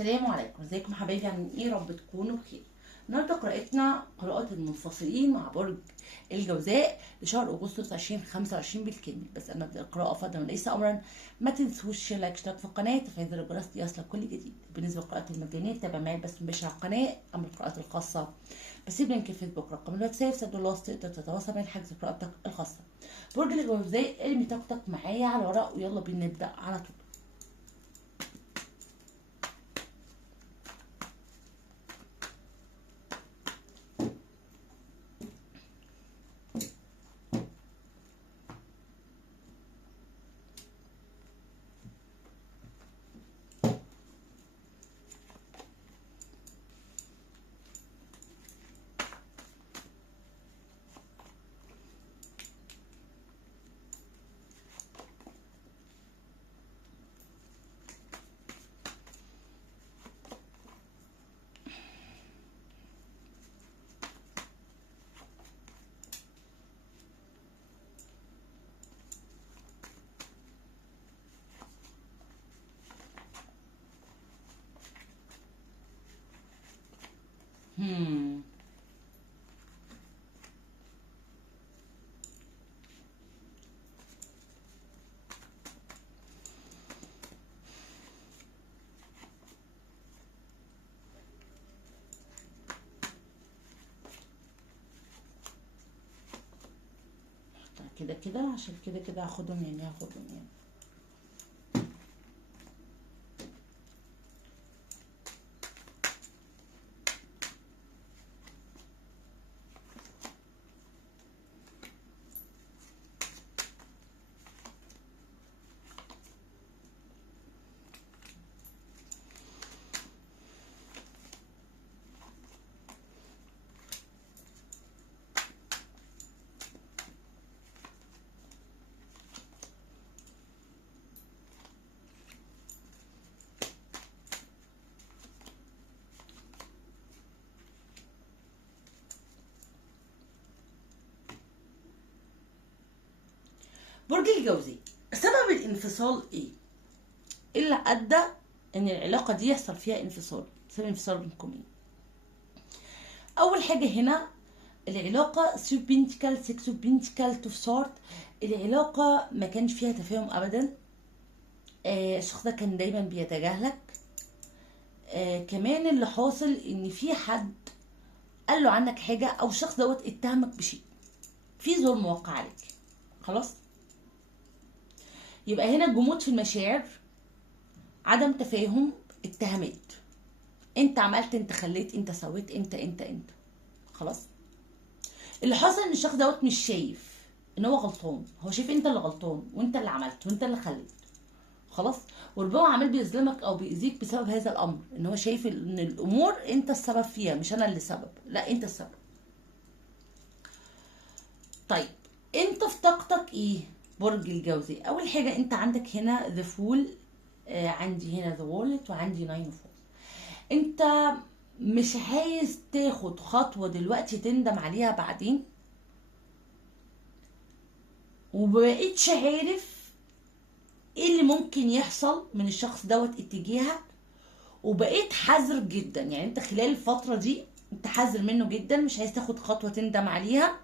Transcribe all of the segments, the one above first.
السلام عليكم، ازيكم حبايبي؟ عاملين ايه؟ رب تكونوا بخير. النهارده قراءتنا قراءة المنفصلين مع برج الجوزاء لشهر اغسطس 2025 بالكامل. بس قبل ما نبدا القراءة فضلا وليس امرا، ما تنسوش لايك اشتراك في القناة وتفعيل زر الجرس ليصلك كل جديد. بالنسبة للقراءات المجانية تابع معايا بس مباشر على القناة. اما القراءات الخاصة بسيب لينك الفيسبوك، رقم الواتساب، سد الله تقدر تتواصل معايا لحجز قراءتك الخاصة. برج الجوزاء ارمي طاقتك معايا على الورق ويلا بينا نبدا على طول. هم كده كده عشان كده هاخدهم يعني. برج الجوزاء، سبب الانفصال ايه؟ ايه اللي ادى ان العلاقه دي يحصل فيها انفصال؟ سبب الانفصال بينكم ايه؟ اول حاجه هنا العلاقه 3 بنتكل 6 بنتكل تو سورت. العلاقه ما كانش فيها تفاهم ابدا. الشخص ده كان دايما بيتجاهلك. كمان اللي حاصل ان في حد قال له عنك حاجه، او الشخص دوت اتهمك بشيء، في ظلم وقع عليك. خلاص، يبقى هنا جمود في المشاعر، عدم تفاهم، اتهامات. انت عملت، انت خليت، انت سويت، انت. خلاص، اللي حصل ان الشخص دوت مش شايف ان هو غلطان، هو شايف انت اللي غلطان وانت اللي عملت وانت اللي خليت. خلاص، وربما عمال بيظلمك او بيأذيك بسبب هذا الامر، ان هو شايف ان الامور انت السبب فيها، مش انا اللي سبب، لا انت السبب. طيب، انت في طاقتك ايه برج الجوزاء؟ اول حاجه انت عندك هنا ذا فول، عندي هنا ذا وولت، وعندي ناين اوف. انت مش عايز تاخد خطوة دلوقتي تندم عليها بعدين، ومبقتش عارف ايه اللي ممكن يحصل من الشخص دوت اتجاهك، وبقيت حذر جدا. يعني انت خلال الفترة دي انت حذر منه جدا، مش عايز تاخد خطوة تندم عليها،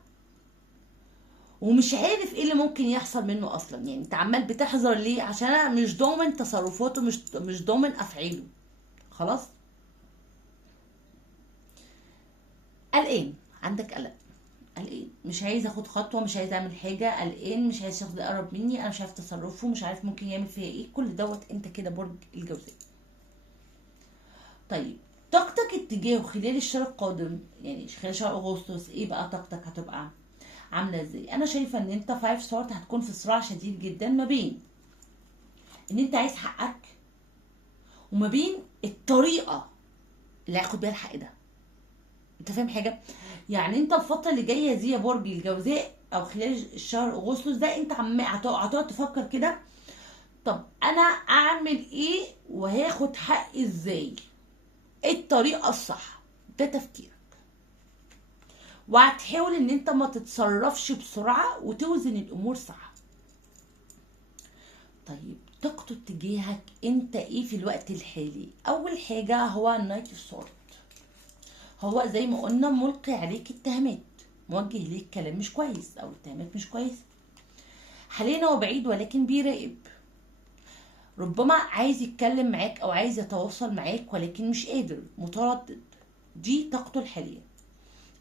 ومش عارف ايه اللي ممكن يحصل منه اصلا. يعني انت عمال بتحذر ليه؟ عشان انا مش ضامن تصرفاته، مش ضامن افعاله. خلاص، قلقان، عندك قلق، قلقان، مش عايز اخد خطوه، مش عايز اعمل حاجه، قلقان، مش عايز الشخص ده يقرب مني، انا مش عارف تصرفه، مش عارف ممكن يعمل فيا ايه. كل دوت انت كده برج الجوزاء. طيب، طاقتك اتجاهه خلال الشهر القادم، يعني خلال شهر اغسطس، ايه بقى طاقتك هتبقى عامله ازاي؟ انا شايفه ان انت 5 ستارت هتكون في صراع شديد جدا ما بين ان انت عايز حقك، وما بين الطريقه اللي هياخد بيها الحق ده. انت فاهم حاجه؟ يعني انت الفتره اللي جايه دي يا برج الجوزاء، او خلال الشهر اغسطس ده، انت هتقعد تفكر كده، طب انا اعمل ايه وهاخد حقي ازاي؟ ايه الطريقه الصح؟ ده تفكيرك، وهتحاول ان انت ما تتصرفش بسرعه وتوزن الامور صح. طيب، طاقته اتجاهك انت ايه في الوقت الحالي؟ اول حاجة هو النايت سورد، هو زي ما قلنا ملقي عليك اتهامات، موجه ليك كلام مش كويس او اتهامات مش كويسة. حاليا هو بعيد ولكن بيراقب، ربما عايز يتكلم معاك او عايز يتواصل معاك ولكن مش قادر، متردد. دي طاقته الحالية.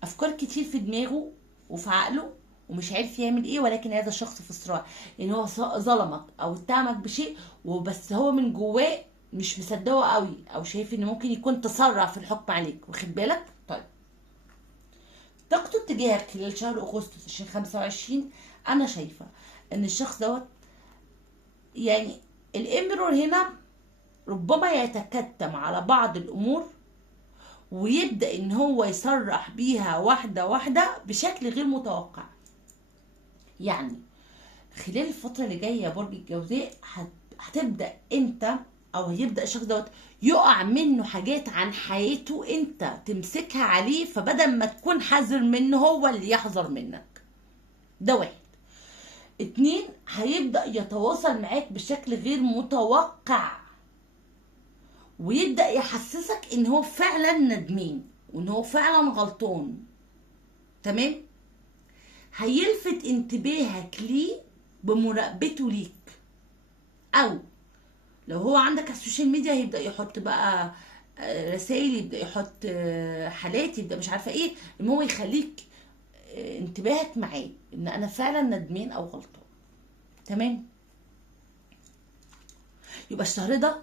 افكار كتير في دماغه وفي عقله ومش عارف يعمل ايه، ولكن هذا الشخص في صراع، يعني هو ظلمك او اتهمك بشيء وبس هو من جواه مش مصدقه قوي، او شايف ان ممكن يكون تسرع في الحكم عليك، واخد بالك؟ طيب طاقته اتجاهك خلال شهر اغسطس 2025، انا شايفه ان الشخص دوت يعني الامبرور هنا ربما يتكتم على بعض الامور ويبدأ ان هو يصرح بيها واحدة واحدة بشكل غير متوقع. يعني خلال الفترة اللي جاية يا برج الجوزاء هتبدأ انت او هيبدأ الشخص دوت يقع منه حاجات عن حياته انت تمسكها عليه، فبدل ما تكون حذر منه هو اللي يحذر منك. ده واحد. اتنين، هيبدأ يتواصل معاك بشكل غير متوقع ويبدأ يحسسك ان هو فعلا ندمان وان هو فعلا غلطان. تمام؟ هيلفت انتباهك ليه بمراقبته ليك، او لو هو عندك على السوشيال ميديا هيبدأ يحط بقى رسائل، يبدأ يحط حالات، يبدأ مش عارفة ايه، ان هو يخليك انتباهك معاه ان انا فعلا ندمان او غلطان. تمام؟ يبقى الشهر ده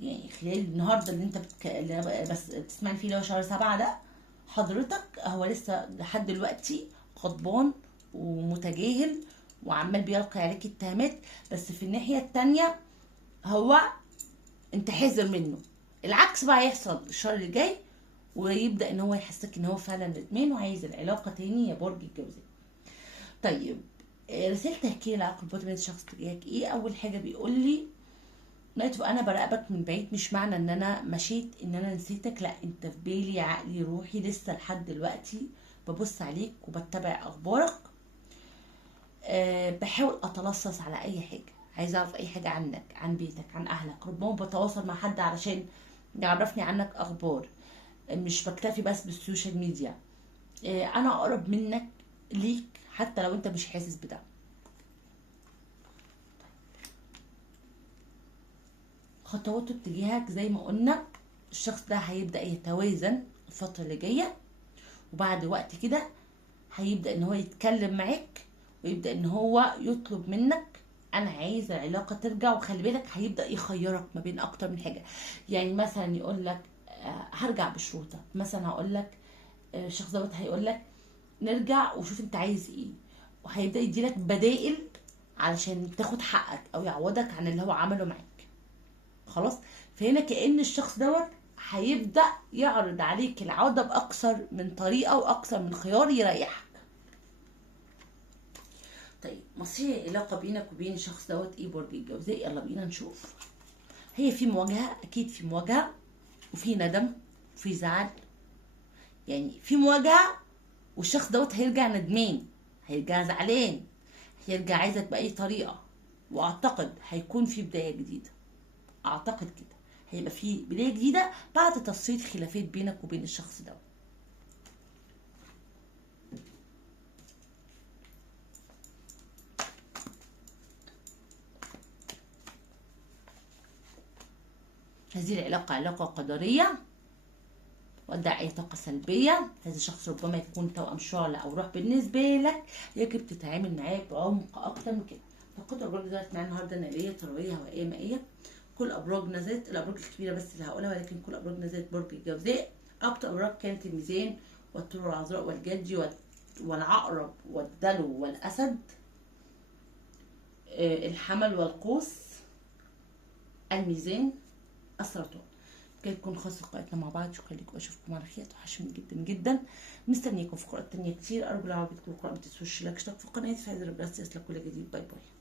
يعني خلال النهارده اللي انت بس تسمعني فيه اللي هو شهر 7 ده، حضرتك هو لسه لحد دلوقتي غضبان ومتجاهل وعمال بيلقي عليك اتهامات، بس في الناحية التانية هو انت حذر منه. العكس بقى هيحصل الشهر اللي جاي، ويبدأ ان هو يحسك ان هو فعلا ندمان وعايز العلاقة تاني يا برج الجوزاء. طيب رسالة تحكي لي العلاقة الباطنة بين الشخص تجاهك ايه؟ اول حاجة بيقول لي نايت انا براقبك من بعيد، مش معنى ان انا مشيت ان انا نسيتك، لا، انت في بالي، عقلي، روحي، لسه لحد دلوقتي ببص عليك وبتابع اخبارك. بحاول اتلصص على اي حاجه، عايزه اعرف اي حاجه عنك، عن بيتك، عن اهلك، ربما بتواصل مع حد علشان يعرفني عنك اخبار. مش بكتفي بس بالسوشيال ميديا. انا اقرب منك ليك حتى لو انت مش حاسس بده. خطواته اتجاهك زي ما قلنا الشخص ده هيبدأ يتوازن الفترة اللي جاية، وبعد وقت كده هيبدأ ان هو يتكلم معاك ويبدأ ان هو يطلب منك انا عايز العلاقة ترجع. وخلي بالك هيبدأ يخيرك ما بين اكتر من حاجة، يعني مثلا يقول لك هرجع بشروطك، مثلا هقول لك الشخص دوت هيقول لك نرجع وشوف انت عايز ايه، وهيبدأ يديلك بدائل علشان تاخد حقك او يعوضك عن اللي هو عمله معاك. خلاص؟ فهنا كأن الشخص دوت هيبدأ يعرض عليك العودة بأكثر من طريقة وأكثر من خيار يريحك. طيب مصير العلاقة بينك وبين الشخص دوت ايه برج الجوزاء؟ يلا بينا نشوف. هي في مواجهة، أكيد في مواجهة، وفي ندم وفي زعل. يعني في مواجهة والشخص دوت هيرجع ندمان، هيرجع زعلان، هيرجع عايزك بأي طريقة، وأعتقد هيكون في بداية جديدة. اعتقد كده هيبقى في بدايه جديده بعد تصفيه خلافات بينك وبين الشخص ده. هذه العلاقه علاقه قدريه، ودع اي طاقه سلبيه. هذا الشخص ربما يكون توأم شعلة او روح بالنسبه لك، يجب تتعامل معاه بعمق اكتر من كده. فقط الابراج نزلت معايا النهارده ناريه، ترويه، هوائيه، مائيه. كل ابراج نزلت، الابراج الكبيره بس اللي هقولها، ولكن كل ابراج نزلت برج الجوزاء. اكتر ابراج كانت الميزان والطور العذراء والجدي والعقرب والدلو والاسد، الحمل والقوس، الميزان، السرطان. كده تكون خلصت قراءتنا مع بعض. شكرا لكم واشوفكم على خير، توحشوني جدا جدا. مستنياكم في قراءات تانية كتير. ارجو لو عجبتكم القراءة ما تنسوش لايك، اشتراك في القناة، فايز ربنا يسلك كل جديد. باي باي.